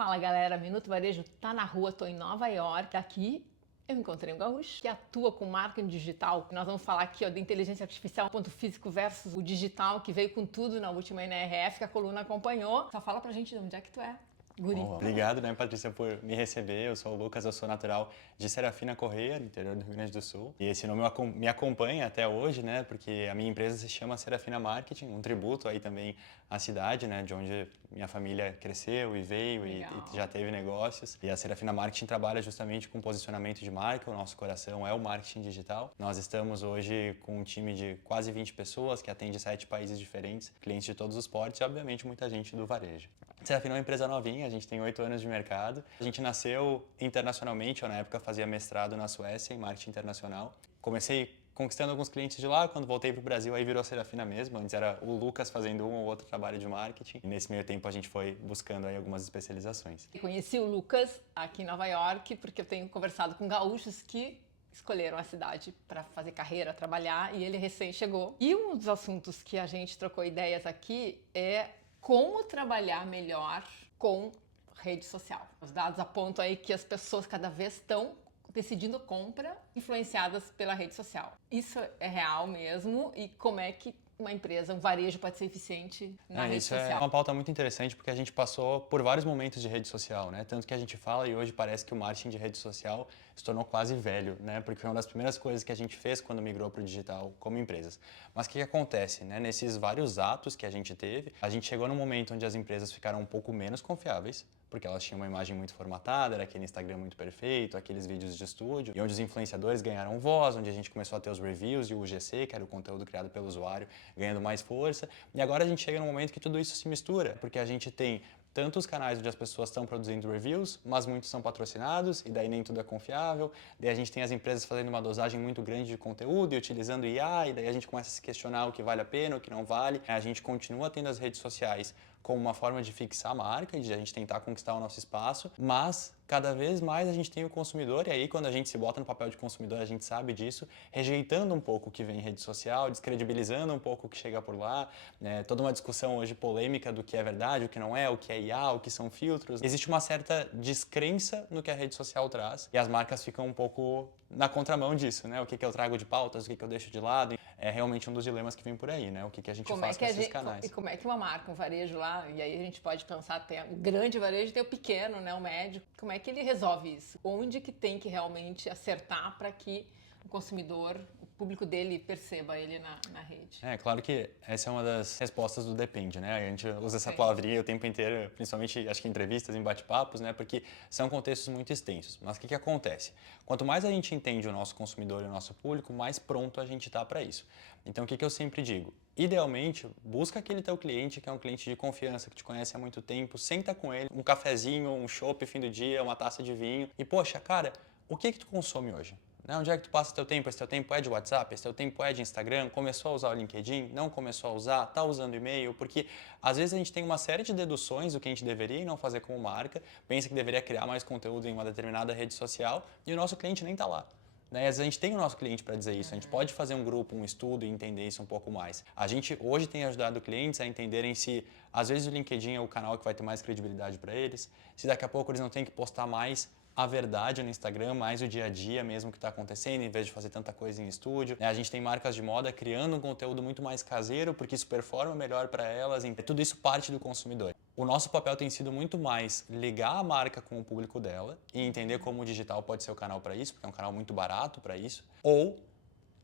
Fala galera, Minuto Varejo tá na rua, tô em Nova York. Aqui eu encontrei um gaúcho que atua com marketing digital. Nós vamos falar aqui de inteligência artificial, ponto físico versus o digital, que veio com tudo na última NRF, que a Coluna acompanhou. Só fala pra gente de onde é que tu é. Guri. Obrigado, Patrícia, por me receber. Eu sou o Lucas, eu sou natural de Serafina Correia, no interior do Rio Grande do Sul. E esse nome me acompanha até hoje, porque a minha empresa se chama Serafina Marketing, um tributo aí também à cidade, de onde minha família cresceu e veio e já teve negócios. E a Serafina Marketing trabalha justamente com posicionamento de marca, o nosso coração é o marketing digital. Nós estamos hoje com um time de quase 20 pessoas que atende 7 países diferentes, clientes de todos os portes e, obviamente, muita gente do varejo. Serafina é uma empresa novinha, a gente tem 8 anos de mercado. A gente nasceu internacionalmente, eu na época fazia mestrado na Suécia em marketing internacional. Comecei conquistando alguns clientes de lá, quando voltei para o Brasil aí virou Serafina mesmo. Antes era o Lucas fazendo um ou outro trabalho de marketing. E nesse meio tempo a gente foi buscando aí algumas especializações. Eu conheci o Lucas aqui em Nova York porque eu tenho conversado com gaúchos que escolheram a cidade para fazer carreira, trabalhar, e ele recém chegou. E um dos assuntos que a gente trocou ideias aqui é como trabalhar melhor com rede social. Os dados apontam aí que as pessoas cada vez estão decidindo compra influenciadas pela rede social. Isso é real mesmo? E como é que uma empresa, um varejo pode ser eficiente na rede social? Isso é uma pauta muito interessante porque a gente passou por vários momentos de rede social, Tanto que a gente fala e hoje parece que o marketing de rede social se tornou quase velho, Porque foi uma das primeiras coisas que a gente fez quando migrou para o digital como empresas. Mas o que acontece, Nesses vários atos que a gente teve, a gente chegou num momento onde as empresas ficaram um pouco menos confiáveis, porque elas tinham uma imagem muito formatada, era aquele Instagram muito perfeito, aqueles vídeos de estúdio, e onde os influenciadores ganharam voz, onde a gente começou a ter os reviews e o UGC, que era o conteúdo criado pelo usuário, ganhando mais força. E agora a gente chega num momento que tudo isso se mistura, porque a gente tem tantos canais onde as pessoas estão produzindo reviews, mas muitos são patrocinados e daí nem tudo é confiável. Daí a gente tem as empresas fazendo uma dosagem muito grande de conteúdo e utilizando IA, e daí a gente começa a se questionar o que vale a pena, o que não vale. A gente continua tendo as redes sociais como uma forma de fixar a marca, de a gente tentar conquistar o nosso espaço, mas cada vez mais a gente tem o consumidor, e aí quando a gente se bota no papel de consumidor, a gente sabe disso, rejeitando um pouco o que vem em rede social, descredibilizando um pouco o que chega por lá, toda uma discussão hoje polêmica do que é verdade, o que não é, o que é IA, o que são filtros. Existe uma certa descrença no que a rede social traz, e as marcas ficam um pouco na contramão disso, O que eu trago de pautas, o que eu deixo de lado. É realmente um dos dilemas que vem por aí, O que a gente faz com esses canais. E como é que uma marca, um varejo lá, e aí a gente pode pensar, tem o grande varejo e tem o pequeno, o médio, como é que ele resolve isso? Onde que tem que realmente acertar para que o consumidor, o público dele perceba ele na rede? É claro que essa é uma das respostas do depende, A gente usa essa palavrinha o tempo inteiro, principalmente acho que em entrevistas, em bate-papos, Porque são contextos muito extensos. Mas o que acontece? Quanto mais a gente entende o nosso consumidor e o nosso público, mais pronto a gente está para isso. Então o que eu sempre digo? Idealmente, busca aquele teu cliente que é um cliente de confiança, que te conhece há muito tempo, senta com ele, um cafezinho, um chopp fim do dia, uma taça de vinho e, poxa, cara, o que tu consome hoje? Onde é que tu passa teu tempo? Esse teu tempo é de WhatsApp? Esse teu tempo é de Instagram? Começou a usar o LinkedIn? Não começou a usar? Tá usando e-mail? Porque às vezes a gente tem uma série de deduções do que a gente deveria e não fazer como marca, pensa que deveria criar mais conteúdo em uma determinada rede social e o nosso cliente nem tá lá. Às vezes a gente tem o nosso cliente para dizer isso, a gente pode fazer um grupo, um estudo e entender isso um pouco mais. A gente hoje tem ajudado clientes a entenderem se, às vezes, o LinkedIn é o canal que vai ter mais credibilidade para eles, se daqui a pouco eles não têm que postar mais a verdade no Instagram, mais o dia a dia mesmo que está acontecendo, em vez de fazer tanta coisa em estúdio. A gente tem marcas de moda criando um conteúdo muito mais caseiro, porque isso performa melhor para elas, tudo isso parte do consumidor. O nosso papel tem sido muito mais ligar a marca com o público dela e entender como o digital pode ser o canal para isso, porque é um canal muito barato para isso, ou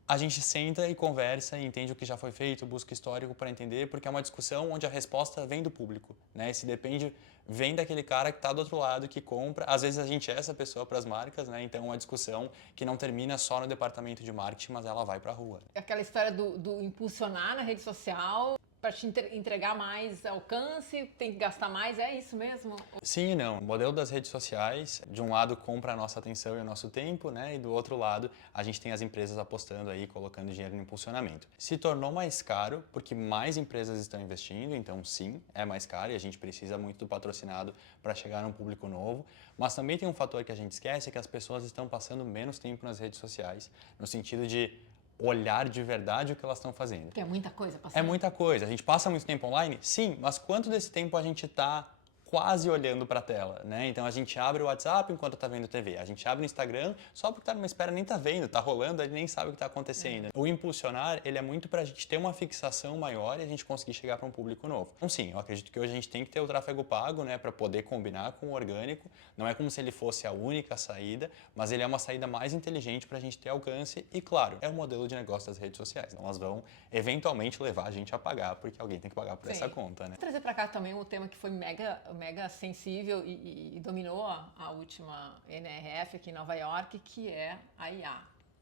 a gente senta e conversa e entende o que já foi feito, busca histórico para entender, porque é uma discussão onde a resposta vem do público, Esse depende vem daquele cara que está do outro lado, que compra. Às vezes a gente é essa pessoa para as marcas, Então é uma discussão que não termina só no departamento de marketing, mas ela vai para a rua. Aquela história do impulsionar na rede social para te entregar mais alcance, tem que gastar mais, é isso mesmo? Sim e não. O modelo das redes sociais, de um lado, compra a nossa atenção e o nosso tempo, E do outro lado, a gente tem as empresas apostando aí, colocando dinheiro no impulsionamento. Se tornou mais caro porque mais empresas estão investindo, então sim, é mais caro e a gente precisa muito do patrocinado para chegar num público novo. Mas também tem um fator que a gente esquece, que as pessoas estão passando menos tempo nas redes sociais, no sentido de olhar de verdade o que elas estão fazendo. Que é muita coisa passando. É muita coisa. A gente passa muito tempo online? Sim, mas quanto desse tempo a gente está quase olhando para a tela, né? Então a gente abre o WhatsApp enquanto está vendo TV, a gente abre o Instagram só porque está numa espera, nem está vendo, está rolando, ele nem sabe o que está acontecendo. O impulsionar, ele é muito para a gente ter uma fixação maior e a gente conseguir chegar para um público novo. Então sim, eu acredito que hoje a gente tem que ter o tráfego pago, né, para poder combinar com o orgânico. Não é como se ele fosse a única saída, mas ele é uma saída mais inteligente para a gente ter alcance e, claro, é o modelo de negócio das redes sociais. Então elas vão eventualmente levar a gente a pagar, porque alguém tem que pagar por essa conta, né? Vou trazer para cá também um tema que foi mega sensível e dominou a última NRF aqui em Nova York, que é a IA.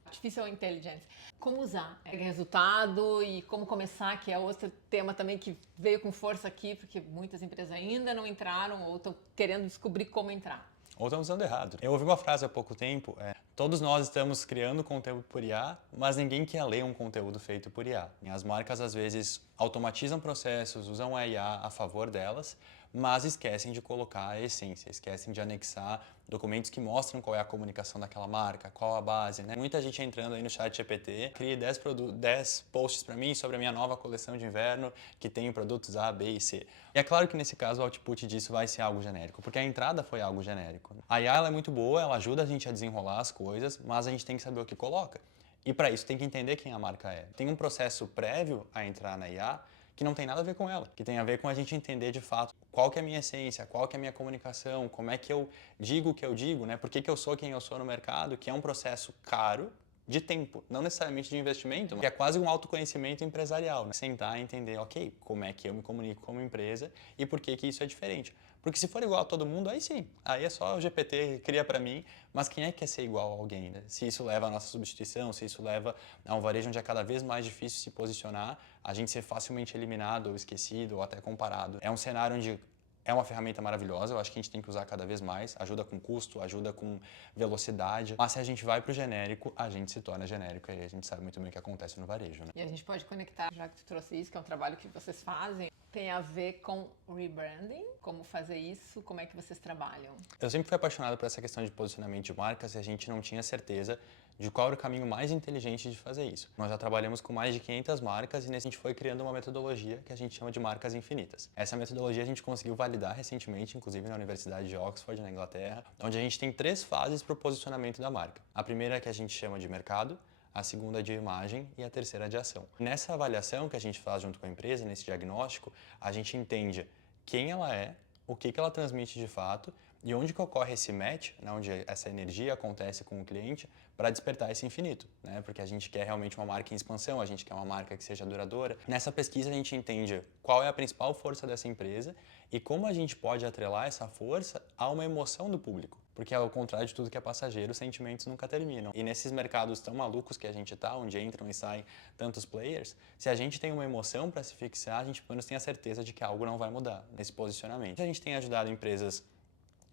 Artificial Intelligence. Como usar resultado e como começar, que é outro tema também que veio com força aqui, porque muitas empresas ainda não entraram ou estão querendo descobrir como entrar. Ou estão usando errado. Eu ouvi uma frase há pouco tempo, todos nós estamos criando conteúdo por IA, mas ninguém quer ler um conteúdo feito por IA. As marcas às vezes automatizam processos, usam a IA a favor delas, mas esquecem de colocar a essência, esquecem de anexar documentos que mostram qual é a comunicação daquela marca, qual a base, né? Muita gente entrando aí no chat GPT, cria 10 posts para mim sobre a minha nova coleção de inverno que tem produtos A, B e C. E é claro que nesse caso o output disso vai ser algo genérico, porque a entrada foi algo genérico. A IA ela é muito boa, ela ajuda a gente a desenrolar as coisas, mas a gente tem que saber o que coloca. E para isso tem que entender quem a marca é. Tem um processo prévio a entrar na IA que não tem nada a ver com ela, que tem a ver com a gente entender de fato qual que é a minha essência, qual que é a minha comunicação, como é que eu digo o que eu digo, né? Por que eu sou quem eu sou no mercado, que é um processo caro de tempo, não necessariamente de investimento, que é quase um autoconhecimento empresarial, né? Sentar e entender, ok, como é que eu me comunico como empresa e por que isso é diferente. Porque se for igual a todo mundo, aí sim, aí é só o GPT cria para mim, mas quem é que quer ser igual a alguém, né? Se isso leva à nossa substituição, se isso leva a um varejo onde é cada vez mais difícil se posicionar, a gente ser facilmente eliminado ou esquecido ou até comparado. É um cenário onde é uma ferramenta maravilhosa, eu acho que a gente tem que usar cada vez mais, ajuda com custo, ajuda com velocidade, mas se a gente vai para o genérico, a gente se torna genérico e aí a gente sabe muito bem o que acontece no varejo, né? E a gente pode conectar, já que tu trouxe isso, que é um trabalho que vocês fazem, tem a ver com rebranding, como fazer isso, como é que vocês trabalham? Eu sempre fui apaixonado por essa questão de posicionamento de marcas e a gente não tinha certeza de qual era o caminho mais inteligente de fazer isso. Nós já trabalhamos com mais de 500 marcas e a gente foi criando uma metodologia que a gente chama de marcas infinitas. Essa metodologia a gente conseguiu validar recentemente, inclusive na Universidade de Oxford, na Inglaterra, onde a gente tem 3 fases para o posicionamento da marca. A primeira é que a gente chama de mercado, a segunda de imagem e a terceira de ação. Nessa avaliação que a gente faz junto com a empresa, nesse diagnóstico, a gente entende quem ela é, o que ela transmite de fato e onde que ocorre esse match, né, onde essa energia acontece com o cliente para despertar esse infinito, né? Porque a gente quer realmente uma marca em expansão, a gente quer uma marca que seja duradoura. Nessa pesquisa a gente entende qual é a principal força dessa empresa e como a gente pode atrelar essa força a uma emoção do público. Porque ao contrário de tudo que é passageiro, os sentimentos nunca terminam. E nesses mercados tão malucos que a gente está, onde entram e saem tantos players, se a gente tem uma emoção para se fixar, a gente pelo menos tem a certeza de que algo não vai mudar nesse posicionamento. A gente tem ajudado empresas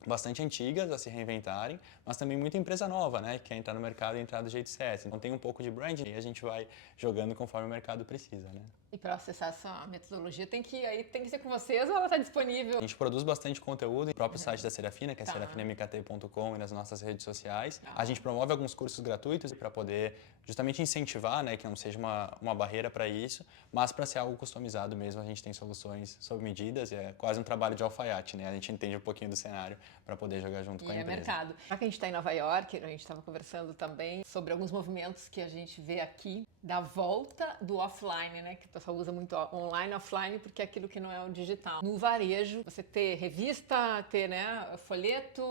bastante antigas a se reinventarem, mas também muita empresa nova, né, que quer entrar no mercado e entrar do jeito certo. Então tem um pouco de branding e a gente vai jogando conforme o mercado precisa, né? E para acessar essa metodologia tem que ser com vocês ou ela está disponível? A gente produz bastante conteúdo no próprio site da Serafina, que é serafinamkt.com e nas nossas redes sociais. A gente promove alguns cursos gratuitos para poder justamente incentivar, né, que não seja uma barreira para isso, mas para ser algo customizado mesmo, a gente tem soluções sob medidas, é quase um trabalho de alfaiate, né? A gente entende um pouquinho do cenário para poder jogar junto com a empresa. Mercado. Já que a gente está em Nova York, a gente estava conversando também sobre alguns movimentos que a gente vê aqui da volta do offline, né? Que o pessoal usa muito online, offline, porque é aquilo que não é o digital. No varejo, você ter revista, ter, né, folheto,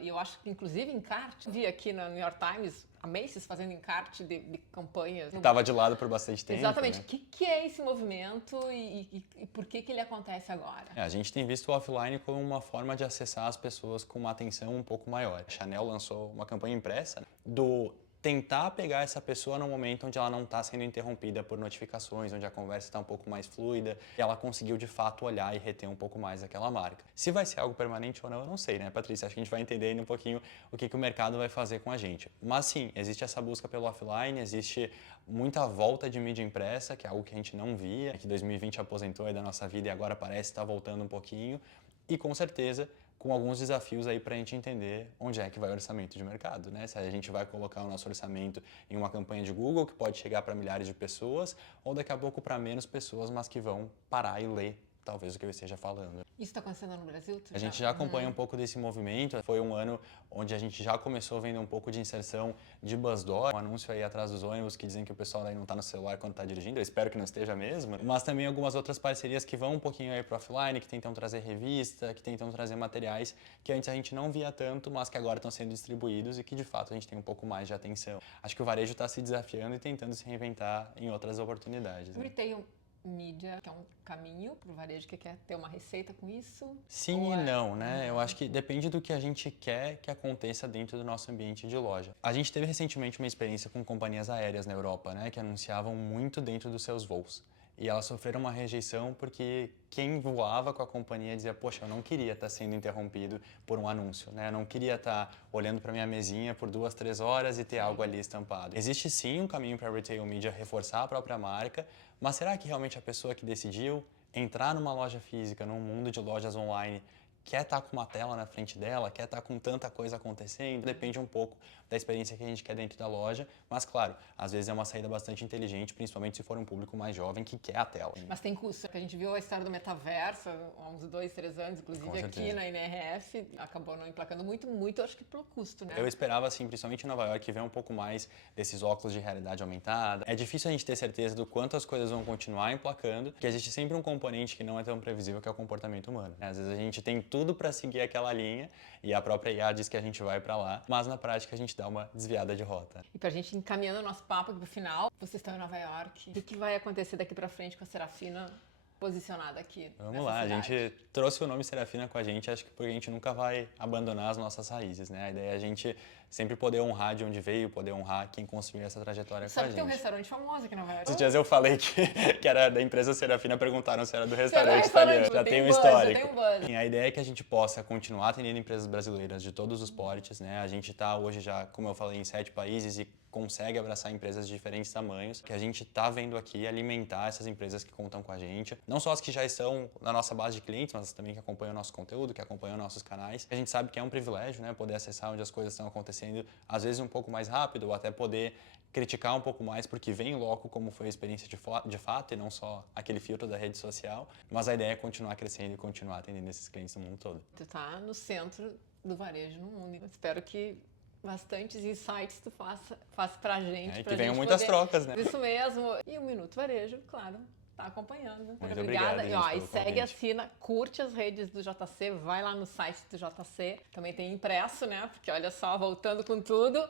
e eu acho que inclusive encarte. Vi aqui no New York Times a Macy's fazendo encarte de campanhas. Estava de lado por bastante tempo. Exatamente. Né? O que é esse movimento e por que ele acontece agora? A gente tem visto o offline como uma forma de acessar as pessoas com uma atenção um pouco maior. A Chanel lançou uma campanha impressa, né, do tentar pegar essa pessoa no momento onde ela não está sendo interrompida por notificações, onde a conversa está um pouco mais fluida e ela conseguiu de fato olhar e reter um pouco mais aquela marca. Se vai ser algo permanente ou não, eu não sei, né, Patrícia? Acho que a gente vai entender ainda um pouquinho o que o mercado vai fazer com a gente. Mas sim, existe essa busca pelo offline, existe muita volta de mídia impressa, que é algo que a gente não via, que 2020 aposentou aí da nossa vida e agora parece estar voltando um pouquinho. E com certeza com alguns desafios aí para a gente entender onde é que vai o orçamento de mercado, né? Se a gente vai colocar o nosso orçamento em uma campanha de Google que pode chegar para milhares de pessoas ou daqui a pouco para menos pessoas, mas que vão parar e ler talvez, do que eu esteja falando. Isso está acontecendo no Brasil? A gente já acompanha um pouco desse movimento. Foi um ano onde a gente já começou vendo um pouco de inserção de Buzzdoor, um anúncio aí atrás dos ônibus que dizem que o pessoal aí não está no celular quando está dirigindo. Eu espero que não esteja mesmo. Mas também algumas outras parcerias que vão um pouquinho aí para offline, que tentam trazer revista, que tentam trazer materiais que antes a gente não via tanto, mas que agora estão sendo distribuídos e que de fato a gente tem um pouco mais de atenção. Acho que o varejo está se desafiando e tentando se reinventar em outras oportunidades. O retail mídia, que é um caminho para o varejo que quer ter uma receita com isso? Sim e não, né? Eu acho que depende do que a gente quer que aconteça dentro do nosso ambiente de loja. A gente teve recentemente uma experiência com companhias aéreas na Europa, né? Que anunciavam muito dentro dos seus voos. E elas sofreram uma rejeição porque quem voava com a companhia dizia, poxa, eu não queria estar sendo interrompido por um anúncio, né? Eu não queria estar olhando para minha mesinha por 2, 3 horas e ter algo ali estampado. Existe sim um caminho para a retail media reforçar a própria marca, mas será que realmente a pessoa que decidiu entrar numa loja física, num mundo de lojas online, quer estar com uma tela na frente dela, quer estar com tanta coisa acontecendo? Depende um pouco da experiência que a gente quer dentro da loja, mas claro, às vezes é uma saída bastante inteligente, principalmente se for um público mais jovem que quer a tela. Mas tem custo, porque a gente viu a história do metaverso há uns 2, 3 anos, inclusive aqui na NRF, acabou não emplacando muito, acho que pelo custo, né? Eu esperava, assim, principalmente em Nova York, ver um pouco mais desses óculos de realidade aumentada. É difícil a gente ter certeza do quanto as coisas vão continuar emplacando, porque existe sempre um componente que não é tão previsível, que é o comportamento humano, né? Às vezes a gente tem tudo para seguir aquela linha e a própria IA diz que a gente vai para lá, mas na prática a gente dá uma desviada de rota. E pra gente encaminhando o nosso papo aqui pro final, vocês estão em Nova York, o que vai acontecer daqui pra frente com a Serafina posicionada aqui? Vamos lá, cidade? a gente trouxe o nome Serafina com a gente, acho que porque a gente nunca vai abandonar as nossas raízes, né? A ideia é a gente sempre poder honrar de onde veio, poder honrar quem construiu essa trajetória com a Sabe gente. que tem um restaurante famoso aqui em Nova York? Esses dias eu falei que era da empresa Serafina, perguntaram se era do restaurante restaurante, italiano. Já tem um buzz, histórico. já tem um buzz. A ideia é que a gente possa continuar atendendo empresas brasileiras de todos os portes, né? A gente está hoje já, como eu falei, em 7 países e consegue abraçar empresas de diferentes tamanhos, que a gente está vendo aqui alimentar essas empresas que contam com a gente. Não só as que já estão na nossa base de clientes, mas também que acompanham o nosso conteúdo, que acompanham nossos canais. A gente sabe que é um privilégio, né? Poder acessar onde as coisas estão acontecendo, às vezes um pouco mais rápido, ou até poder criticar um pouco mais, porque vem logo como foi a experiência de fato, e não só aquele filtro da rede social. Mas a ideia é continuar crescendo e continuar atendendo esses clientes no mundo todo. Tu tá no centro do varejo no mundo. Eu espero que bastantes insights tu faça pra gente. E pra que venham gente muitas poder... trocas, né? Isso mesmo. E o Minuto Varejo, claro, tá acompanhando. Muito obrigado, gente, E pelo segue, convite. assina, curte as redes do JC, vai lá no site do JC. Também tem impresso, né? Porque olha só, voltando com tudo,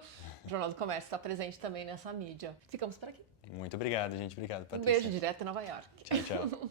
o Jornal do Comércio está presente também nessa mídia. Ficamos por aqui. Muito obrigado, gente. Obrigado, Um Patrícia. beijo direto em Nova York. Tchau, tchau.